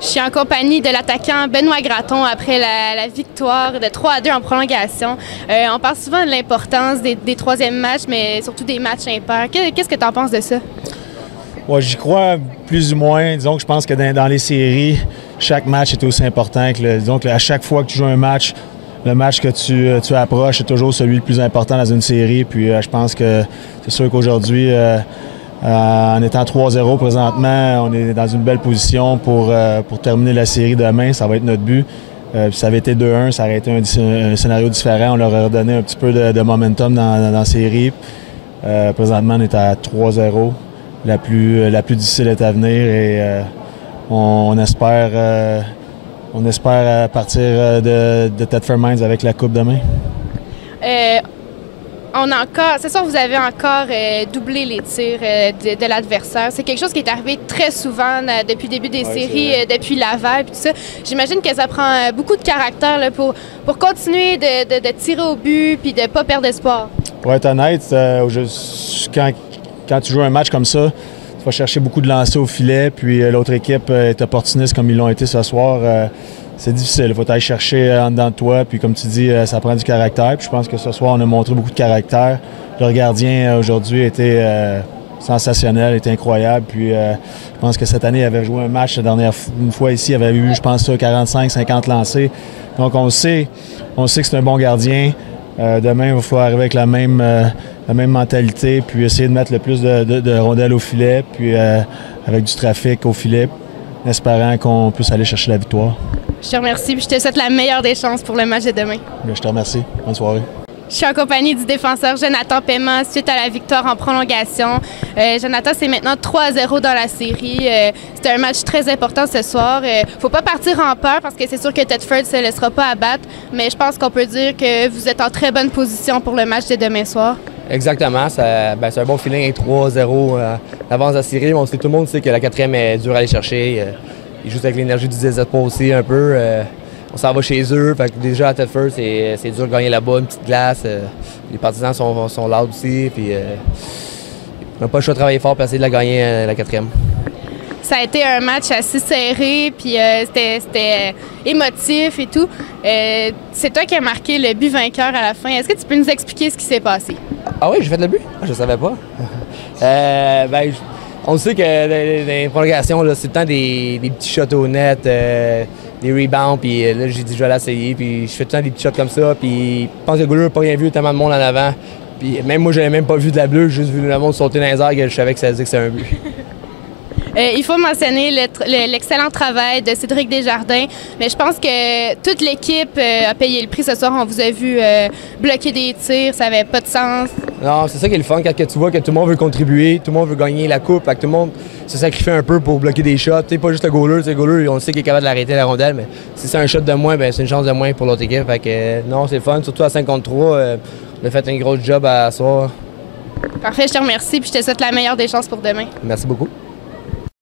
Je suis en compagnie de l'attaquant Benoît Gratton après la victoire de 3-2 en prolongation. On parle souvent de l'importance des troisièmes matchs, mais surtout des matchs impairs. Qu'est-ce que tu en penses de ça? Ouais, j'y crois plus ou moins. Disons que je pense que dans les séries, chaque match est aussi important. Disons qu'à chaque fois que tu joues un match, le match que tu approches est toujours celui le plus important dans une série. Puis je pense que c'est sûr qu'aujourd'hui, en étant 3-0 présentement, on est dans une belle position pour terminer la série demain. Ça va être notre but. Puis ça avait été 2-1, ça aurait été un scénario différent. On leur aurait redonné un petit peu de momentum dans la série. Présentement, on est à 3-0. La plus difficile est à venir et on espère partir de Thetford Mines avec la coupe demain. Ce soir, vous avez encore doublé les tirs de l'adversaire. C'est quelque chose qui est arrivé très souvent depuis le début des séries, depuis Laval et tout ça. J'imagine que ça prend beaucoup de caractère là, pour continuer de tirer au but et de ne pas perdre espoir. Pour être honnête, quand tu joues un match comme ça, tu vas chercher beaucoup de lancers au filet, puis l'autre équipe est opportuniste comme ils l'ont été ce soir. C'est difficile, il faut aller chercher en dedans de toi, puis comme tu dis, ça prend du caractère. Puis je pense que ce soir, on a montré beaucoup de caractère. Leur gardien aujourd'hui était sensationnel, était incroyable. Puis je pense que cette année, il avait joué un match une fois ici, il avait eu, je pense, 45-50 lancés. Donc on sait que c'est un bon gardien. Demain, il va falloir arriver avec la même mentalité, puis essayer de mettre le plus de rondelles au filet, puis avec du trafic au filet, espérant qu'on puisse aller chercher la victoire. Je te remercie, puis je te souhaite la meilleure des chances pour le match de demain. Bien, je te remercie. Bonne soirée. Je suis en compagnie du défenseur Jonathan Paiement suite à la victoire en prolongation. Jonathan, c'est maintenant 3-0 dans la série. C'était un match très important ce soir. Faut pas partir en peur parce que c'est sûr que Thetford ne se laissera pas abattre, mais je pense qu'on peut dire que vous êtes en très bonne position pour le match de demain soir. Exactement. C'est un bon feeling avec 3-0 d'avance de la série. Tout le monde sait que la quatrième est dure à aller chercher. Ils jouent avec l'énergie du DZ aussi un peu. On s'en va chez eux. Fait que déjà à Thetford, c'est dur de gagner là-bas, une petite glace. Les partisans sont là aussi. Puis, on n'a pas le choix de travailler fort pour essayer de la gagner la quatrième. Ça a été un match assez serré, puis c'était émotif et tout. C'est toi qui as marqué le but vainqueur à la fin. Est-ce que tu peux nous expliquer ce qui s'est passé? Ah oui, j'ai fait le but? Je savais pas. On sait que dans les prolongations, c'est tout le temps des petits shots au net, des rebounds, puis là, j'ai dit je vais l'essayer, puis je fais tout le temps des petits shots comme ça, puis je pense que le goaler n'a pas rien vu, tellement de monde en avant. Puis même moi, j'avais même pas vu de la bleue, j'ai juste vu le monde sauter dans les airs, que je savais que ça disait que c'était un but. Il faut mentionner l'excellent travail de Cédric Desjardins, mais je pense que toute l'équipe a payé le prix ce soir. On vous a vu bloquer des tirs, ça n'avait pas de sens. Non, c'est ça qui est le fun, quand tu vois que tout le monde veut contribuer, tout le monde veut gagner la coupe, que tout le monde se sacrifie un peu pour bloquer des shots. T'sais, pas juste le goaler, on sait qu'il est capable d'arrêter la rondelle, mais si c'est un shot de moins, c'est une chance de moins pour l'autre équipe. Fait que, non, c'est le fun, surtout à 5 contre 3. On a fait un gros job à soir. Parfait, je te remercie, puis je te souhaite la meilleure des chances pour demain. Merci beaucoup.